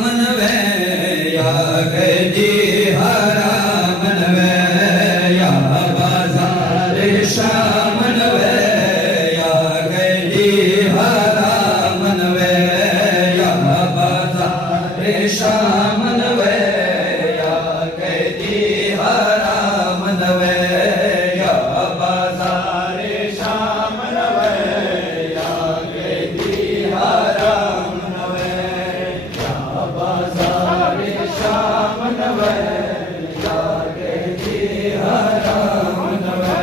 मनवे या कैदी हरा मनवे या बाजार शाह मनवे या कैदी हरा मनवे या बाजार शाह मनवे या कैदी हरा मनवे या बाजार शाह मनवे या कैदी हरा मनवे या बाजार शाह मनवे या कैदी हरा मनवे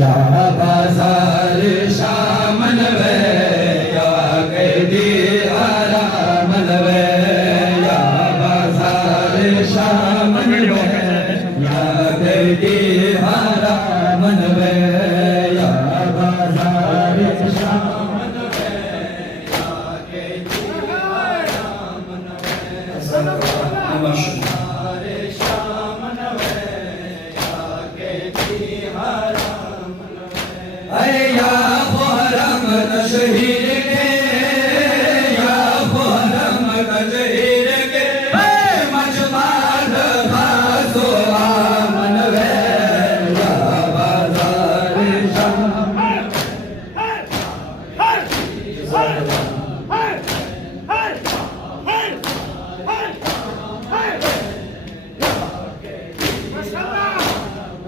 या बाजार शाह मनवे या कैदी हरा मनवे या बाजार शाह मनवे या कैदी हरा मनवे या बाजार शाह मनवे या कैदी हरा मनवे नमस्कार शाह मनवे या कैदी हरा मनवे या मुहर्रम तशहीर के या मुहर्रम तशहीर के मजमार खासो मनवे या बाजार शाह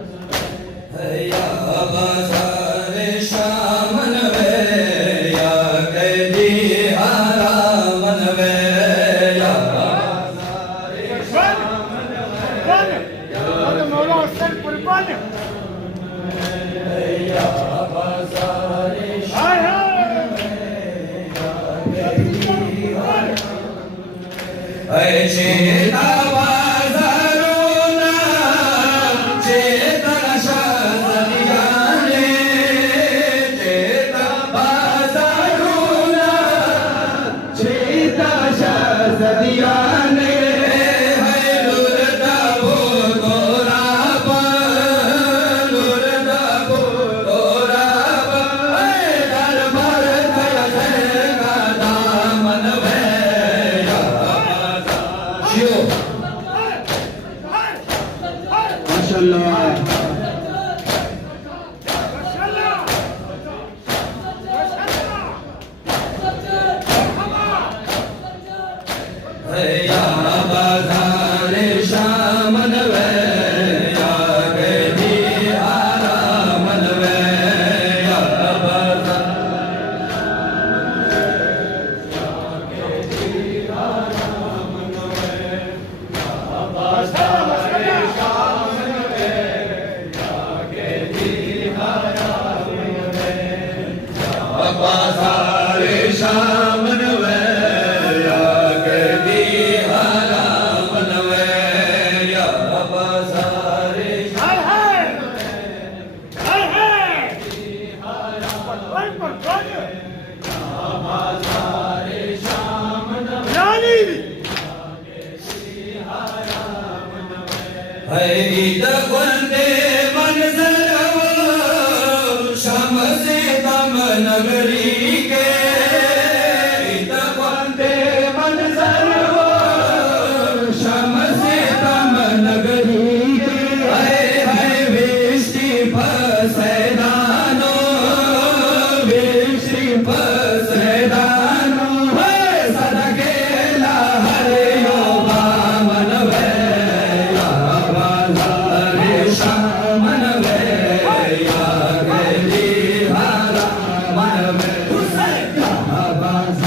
या बाजार शाह मनवे या कैदी हरा मनवे या बाजार शाह Mevla Hüseyin kurbanı. या बाजार Hay hay. चेता बाजारोना चेता शादियाने चेता बाजारोना चेता शादियाने है लुरदा भो तोरा लुरदा भो तोरा दरबार का दामन वे शिव Maşallah. या बाजार शाह मनवे या कैदी हरा मनवे या बाजार बाजार शाह मनवे या कैदी हरा मनवे या बाजार Hay hay. Hay hay. Hay kurbanı. Yani. है ईद वंदे मंजर शम से दम नगरी के ईद वंदे मंजर शम से दम नगरी के है विष्टि फसैदानो विष्टि फसैदानो है सदके ला हरे यो बामन वे या बाजार शाह मनवे या कैदी हरा मनवे या बाजार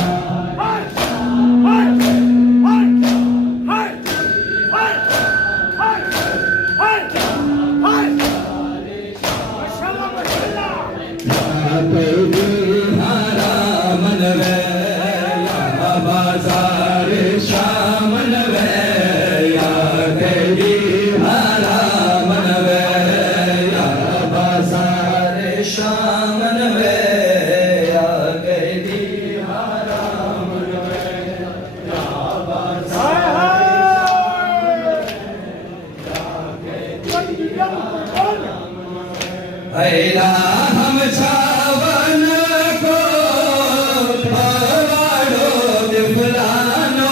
कैदी हरा मनवे या बाजार शाह मनवे या कैदी हरा मनवे या बाजार शाह मनवे या कैदी हरा मनवे या बाजार ऐला हम छावन को पवाड़ो दिफलानो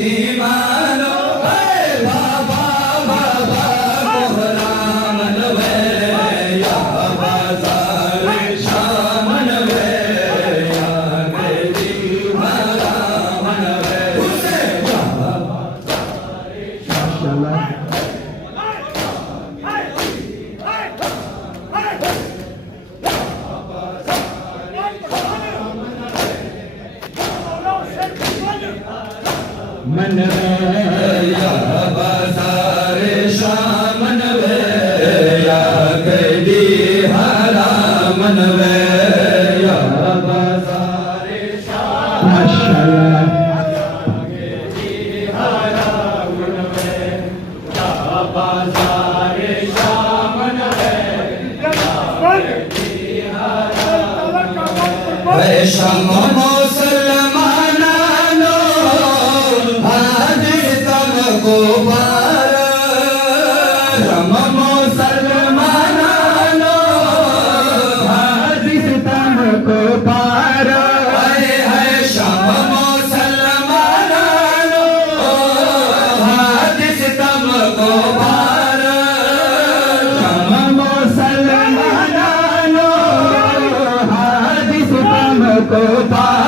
शांति मानो बाबा बाबा कोहरा मनवे या बाजार शामन वे या गरी हरा मनवे उसे माशाल्लाह मन या बाजार शामन वे या गरी हरा मनवे या बाजार माशाल्लाह शम मुसलमानो हाजिर तुमको पार शम मुसलमानो हाजिर तुमको पार है शम मुसलमानो हाजिर तुमको पार हम मुसलमानों हाजिर तुमको पार